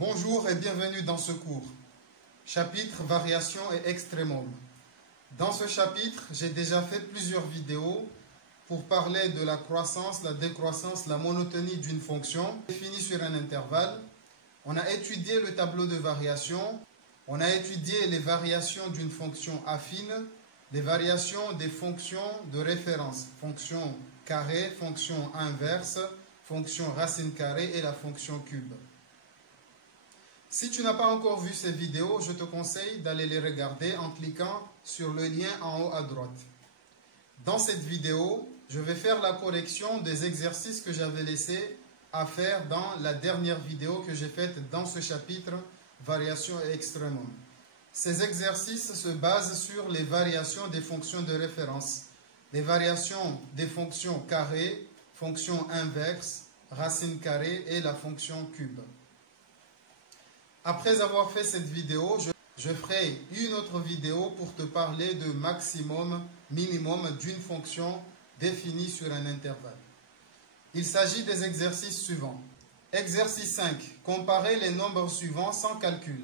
Bonjour et bienvenue dans ce cours. Chapitre Variation et Extrémum. Dans ce chapitre, j'ai déjà fait plusieurs vidéos pour parler de la croissance, la décroissance, la monotonie d'une fonction définie sur un intervalle. On a étudié le tableau de variation. On a étudié les variations d'une fonction affine, les variations des fonctions de référence, fonction carré, fonction inverse, fonction racine carrée et la fonction cube. Si tu n'as pas encore vu ces vidéos, je te conseille d'aller les regarder en cliquant sur le lien en haut à droite. Dans cette vidéo, je vais faire la correction des exercices que j'avais laissés à faire dans la dernière vidéo que j'ai faite dans ce chapitre Variation et Extrémum. Ces exercices se basent sur les variations des fonctions de référence, les variations des fonctions carrées, fonction inverse, racine carrée et la fonction cube. Après avoir fait cette vidéo, je ferai une autre vidéo pour te parler de maximum, minimum d'une fonction définie sur un intervalle. Il s'agit des exercices suivants. Exercice 5. Comparer les nombres suivants sans calcul.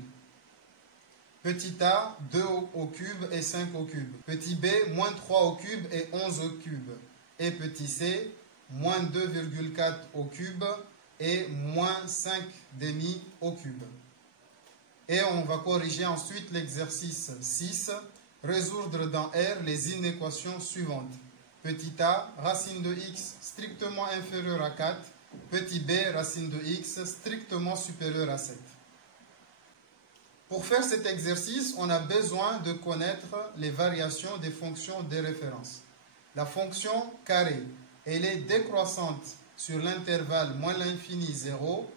Petit a, 2 au cube et 5 au cube. Petit b, moins 3 au cube et 11 au cube. Et petit c, moins 2,4 au cube et moins 5 demi au cube. Et on va corriger ensuite l'exercice 6, résoudre dans R les inéquations suivantes. Petit a, racine de x strictement inférieure à 4. Petit b, racine de x strictement supérieure à 7. Pour faire cet exercice, on a besoin de connaître les variations des fonctions de référence. La fonction carré, elle est décroissante sur l'intervalle moins l'infini 0.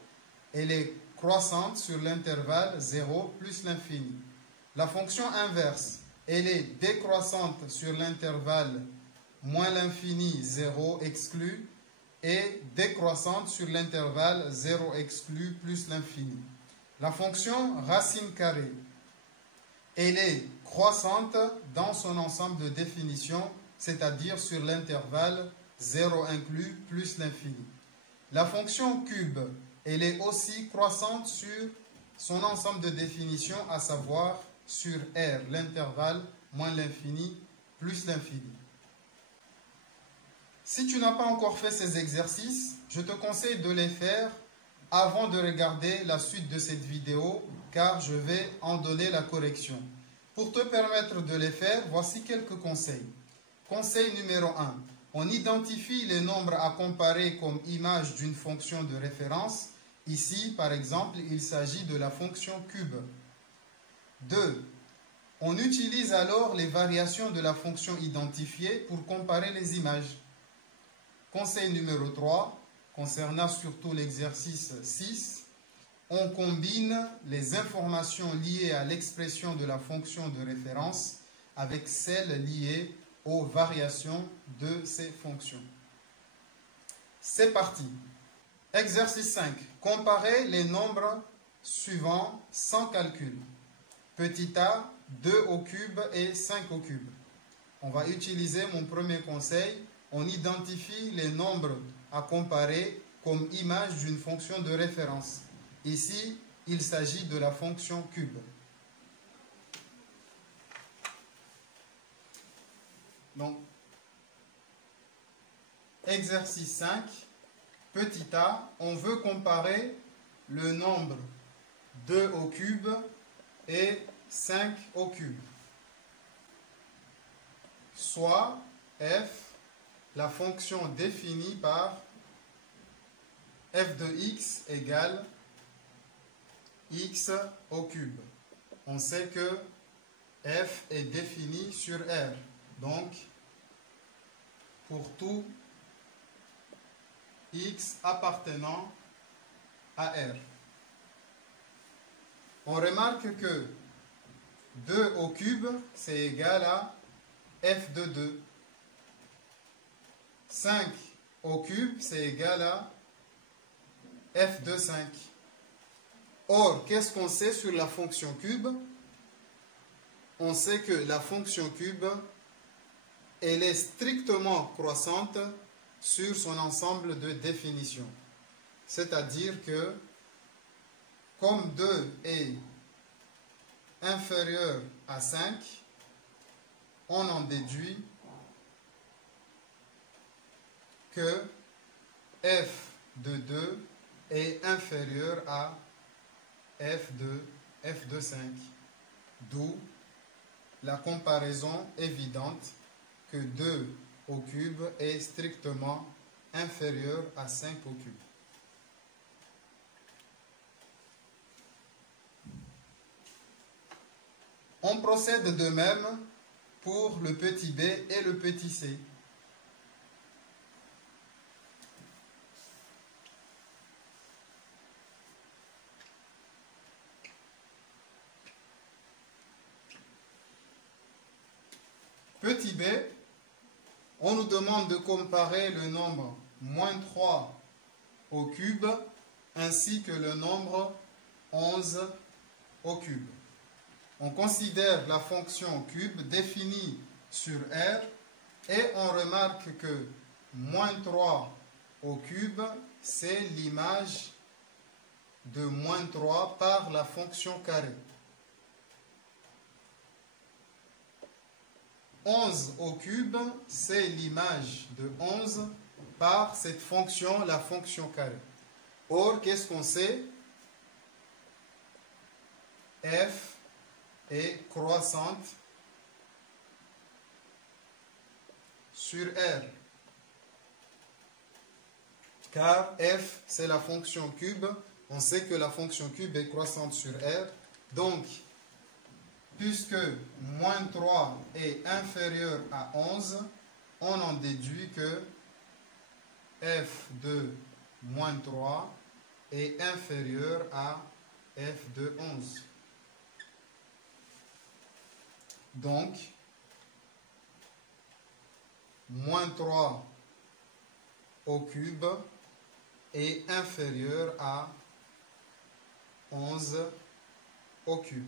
Elle est croissante sur l'intervalle 0 plus l'infini. La fonction inverse, elle est décroissante sur l'intervalle moins l'infini 0 exclu et décroissante sur l'intervalle 0 exclu plus l'infini. La fonction racine carrée, elle est croissante dans son ensemble de définitions, c'est-à-dire sur l'intervalle 0 inclus plus l'infini. La fonction cube, elle est aussi croissante sur son ensemble de définitions, à savoir sur R, l'intervalle moins l'infini plus l'infini. Si tu n'as pas encore fait ces exercices, je te conseille de les faire avant de regarder la suite de cette vidéo, car je vais en donner la correction. Pour te permettre de les faire, voici quelques conseils. Conseil numéro 1. On identifie les nombres à comparer comme image d'une fonction de référence. Ici, par exemple, il s'agit de la fonction cube. 2. On utilise alors les variations de la fonction identifiée pour comparer les images. Conseil numéro 3. Concernant surtout l'exercice 6, on combine les informations liées à l'expression de la fonction de référence avec celles liées aux variations de ces fonctions. C'est parti. Exercice 5. Comparer les nombres suivants sans calcul. Petit a, 2 au cube et 5 au cube. On va utiliser mon premier conseil. On identifie les nombres à comparer comme image d'une fonction de référence. Ici, il s'agit de la fonction cube. Donc, exercice 5, petit a, on veut comparer le nombre 2 au cube et 5 au cube. Soit f, la fonction définie par f de x égale x au cube. On sait que f est défini sur R. Donc, pour tout x appartenant à R. On remarque que 2 au cube, c'est égal à f de 2. 5 au cube, c'est égal à f de 5. Or, qu'est-ce qu'on sait sur la fonction cube? On sait que la fonction cube, elle est strictement croissante sur son ensemble de définitions. C'est-à-dire que comme 2 est inférieur à 5, on en déduit que f de 2 est inférieur à f de 5. D'où la comparaison évidente que 2 au cube est strictement inférieur à 5 au cube. On procède de même pour le petit b et le petit c. Petit b, on nous demande de comparer le nombre moins 3 au cube ainsi que le nombre 11 au cube. On considère la fonction cube définie sur R et on remarque que moins 3 au cube, c'est l'image de moins 3 par la fonction carré. 11 au cube, c'est l'image de 11 par cette fonction, la fonction carré. Or, qu'est-ce qu'on sait? F est croissante sur R. Car f, c'est la fonction cube. On sait que la fonction cube est croissante sur R. Donc, puisque moins 3 est inférieur à 11, on en déduit que f de moins 3 est inférieur à f de 11. Donc, moins 3 au cube est inférieur à 11 au cube.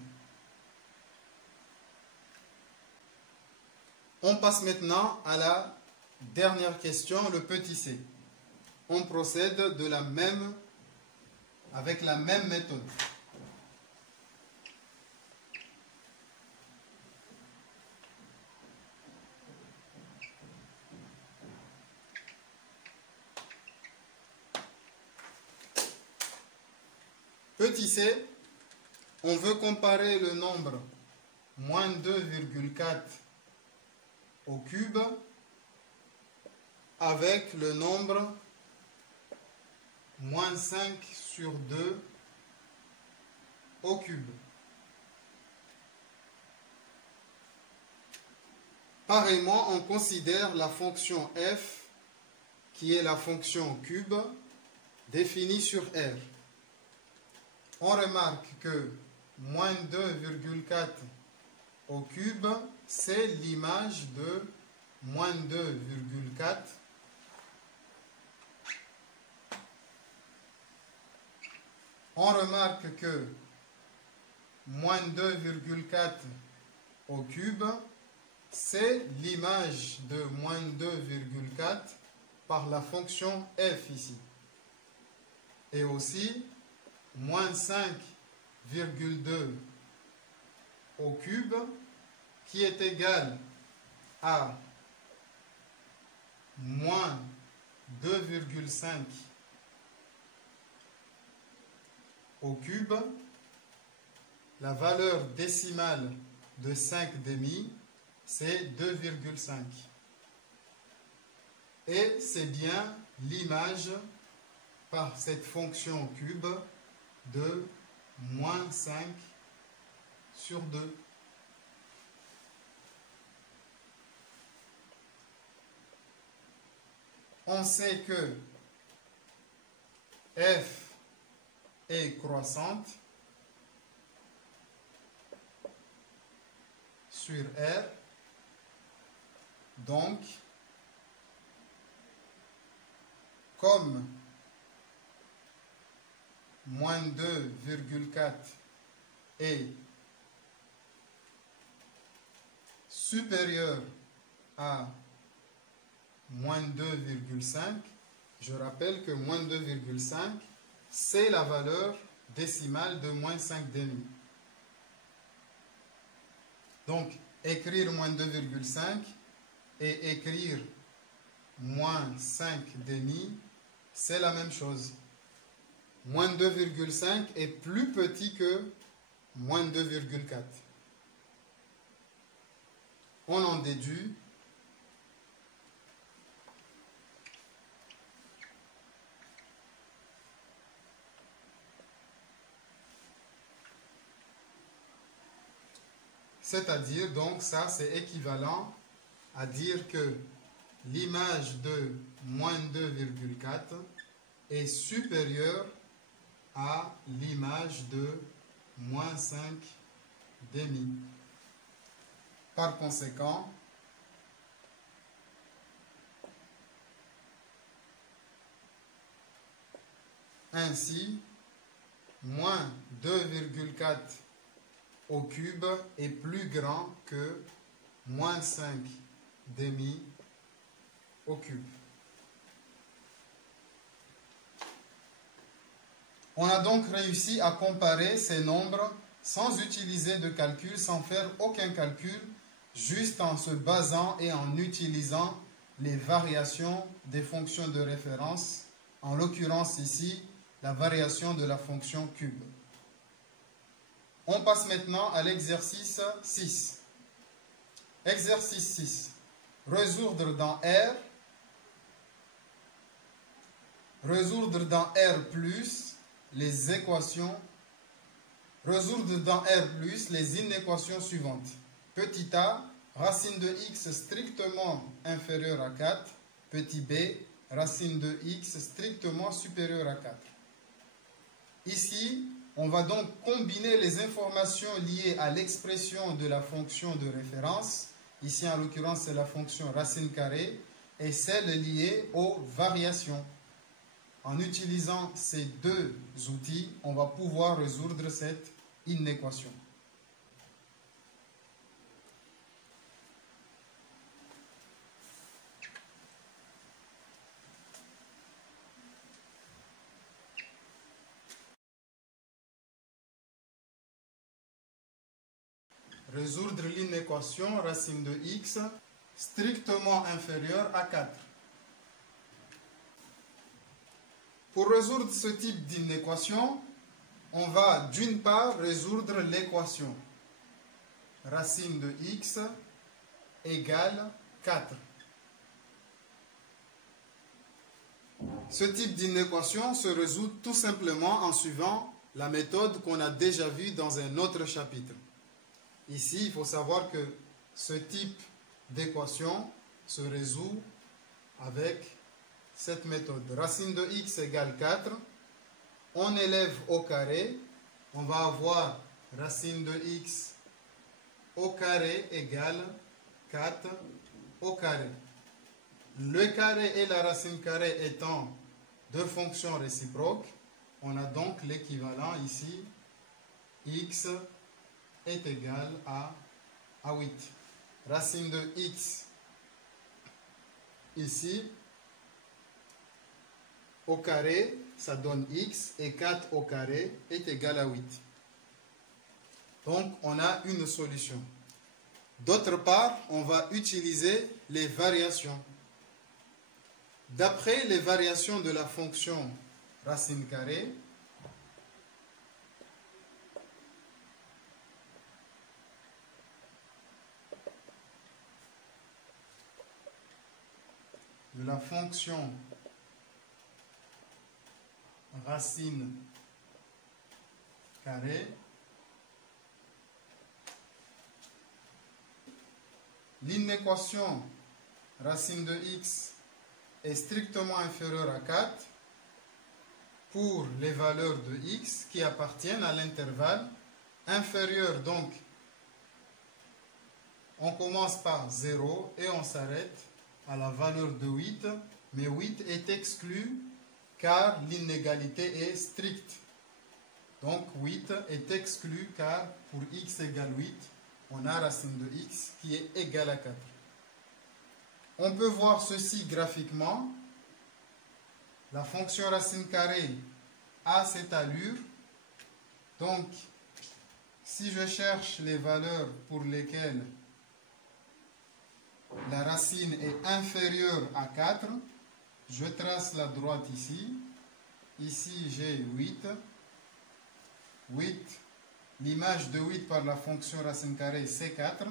On passe maintenant à la dernière question, le petit c. On procède avec la même méthode. Petit c, on veut comparer le nombre moins 2,4 au cube avec le nombre moins 5 sur 2 au cube. Pareillement, on considère la fonction f, qui est la fonction cube, définie sur R. On remarque que moins 2,4 au cube, c'est l'image de moins 2,4 . On remarque que moins 2,4 au cube, c'est l'image de moins 2,4 par la fonction f ici. Et aussi, moins 5,2 au cube, qui est égal à moins 2,5 au cube. La valeur décimale de 5 demi, c'est 2,5. Et c'est bien l'image par cette fonction cube de moins 5 sur 2. On sait que f est croissante sur R. Donc, comme moins 2,4 est supérieur à moins 2,5, je rappelle que moins 2,5, c'est la valeur décimale de moins 5 demi. Donc, écrire moins 2,5 et écrire moins 5 demi, c'est la même chose. Moins 2,5 est plus petit que moins 2,4. On en déduit c'est-à-dire, donc ça c'est équivalent à dire que l'image de moins 2,4 est supérieure à l'image de moins 5 demi. Par conséquent, ainsi, moins 2,4 au cube est plus grand que moins 5 demi au cube. On a donc réussi à comparer ces nombres sans utiliser de calcul, sans faire aucun calcul, juste en se basant et en utilisant les variations des fonctions de référence, en l'occurrence ici, la variation de la fonction cube. On passe maintenant à l'exercice 6. Exercice 6. Résoudre dans R plus les équations. Résoudre dans R plus les inéquations suivantes. Petit a, racine de x strictement inférieure à 4. Petit b, racine de x strictement supérieure à 4. Ici, on va donc combiner les informations liées à l'expression de la fonction de référence. Ici, en l'occurrence, c'est la fonction racine carrée et celles liées aux variations. En utilisant ces deux outils, on va pouvoir résoudre cette inéquation. Résoudre l'inéquation racine de x strictement inférieure à 4. Pour résoudre ce type d'inéquation, on va d'une part résoudre l'équation racine de x égale 4. Ce type d'inéquation se résout tout simplement en suivant la méthode qu'on a déjà vue dans un autre chapitre. Ici, il faut savoir que ce type d'équation se résout avec cette méthode. Racine de x égale 4. On élève au carré. On va avoir racine de x au carré égale 4 au carré. Le carré et la racine carrée étant deux fonctions réciproques, on a donc l'équivalent ici, x est égal à 8. Racine de x ici, au carré, ça donne x, et 4 au carré est égal à 8. Donc, on a une solution. D'autre part, on va utiliser les variations. D'après les variations de la fonction racine carrée, de la fonction racine carrée, l'inéquation racine de x est strictement inférieure à 4 pour les valeurs de x qui appartiennent à l'intervalle inférieur. Donc, on commence par 0 et on s'arrête à la valeur de 8, mais 8 est exclu car l'inégalité est stricte. Donc 8 est exclu car pour x égale 8, on a racine de x qui est égale à 4. On peut voir ceci graphiquement. La fonction racine carrée a cette allure Donc, si je cherche les valeurs pour lesquelles la racine est inférieure à 4, je trace la droite ici. Ici, j'ai 8. 8. L'image de 8 par la fonction racine carrée, c'est 4.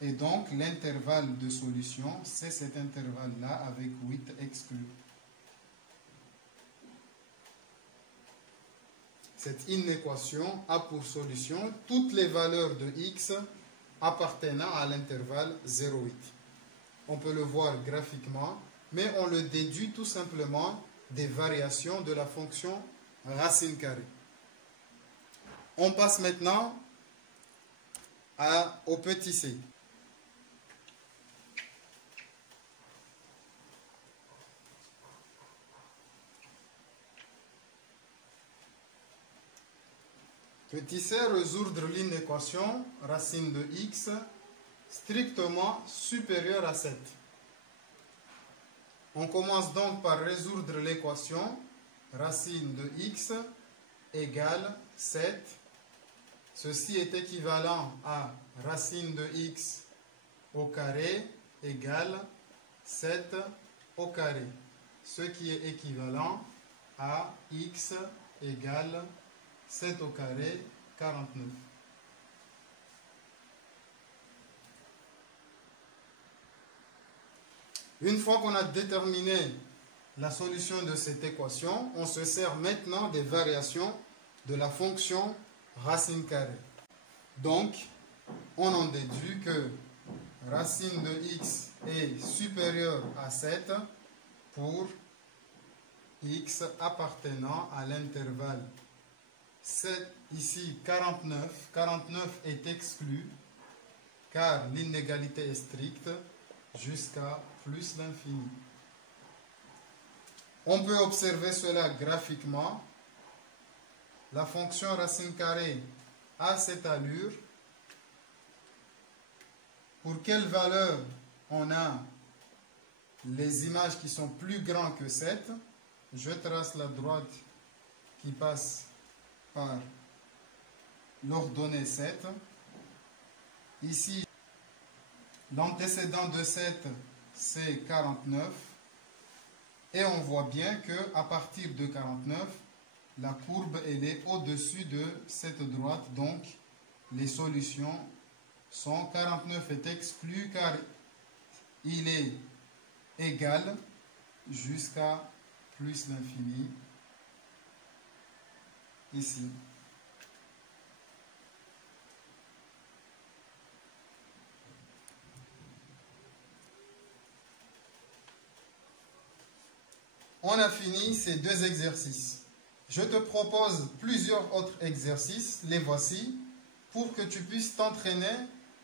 Et donc, l'intervalle de solution, c'est cet intervalle-là avec 8 exclus. Cette inéquation a pour solution toutes les valeurs de x appartenant à l'intervalle 0,8. On peut le voir graphiquement, mais on le déduit tout simplement des variations de la fonction racine carrée. On passe maintenant au petit c. Petit c, résoudre l'inéquation racine de x strictement supérieure à 7. On commence donc par résoudre l'équation racine de x égale 7. Ceci est équivalent à racine de x au carré égale 7 au carré. Ce qui est équivalent à x égale 7 au carré, 49. Une fois qu'on a déterminé la solution de cette équation, on se sert maintenant des variations de la fonction racine carrée. Donc, on en déduit que racine de x est supérieure à 7 pour x appartenant à l'intervalle 7, ici 49. 49 est exclu car l'inégalité est stricte jusqu'à plus l'infini. On peut observer cela graphiquement. La fonction racine carrée a cette allure. Pour quelle valeur on a les images qui sont plus grandes que 7? Je trace la droite qui passe par l'ordonnée 7. Ici, l'antécédent de 7, c'est 49. Et on voit bien qu'à partir de 49, la courbe elle est au-dessus de cette droite. Donc, les solutions sont 49 est exclu car il est égal jusqu'à plus l'infini. Ici. On a fini ces deux exercices. Je te propose plusieurs autres exercices, les voici, pour que tu puisses t'entraîner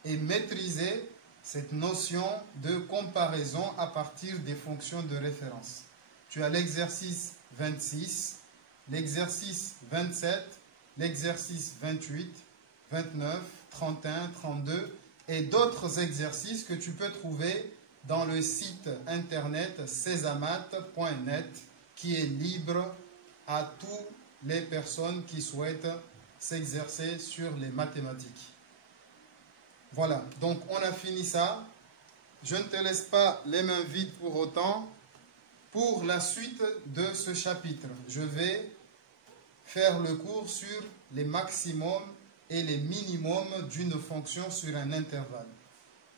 et maîtriser cette notion de comparaison à partir des fonctions de référence. Tu as l'exercice 26, l'exercice 27, l'exercice 28, 29, 31, 32 et d'autres exercices que tu peux trouver dans le site internet cesamat.net qui est libre à toutes les personnes qui souhaitent s'exercer sur les mathématiques. Voilà, donc on a fini ça. Je ne te laisse pas les mains vides pour autant. Pour la suite de ce chapitre, je vais faire le cours sur les maximums et les minimums d'une fonction sur un intervalle.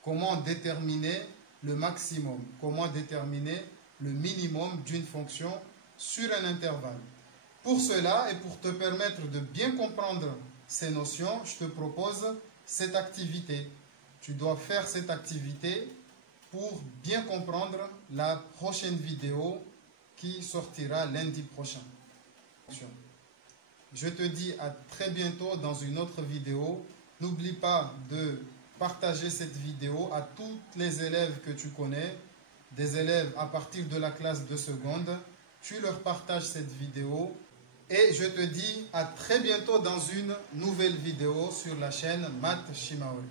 Comment déterminer le maximum, comment déterminer le minimum d'une fonction sur un intervalle. Pour cela et pour te permettre de bien comprendre ces notions, je te propose cette activité. Tu dois faire cette activité pour bien comprendre la prochaine vidéo qui sortira lundi prochain. Je te dis à très bientôt dans une autre vidéo. N'oublie pas de partager cette vidéo à tous les élèves que tu connais, des élèves à partir de la classe de seconde. Tu leur partages cette vidéo et je te dis à très bientôt dans une nouvelle vidéo sur la chaîne Math Shimaori.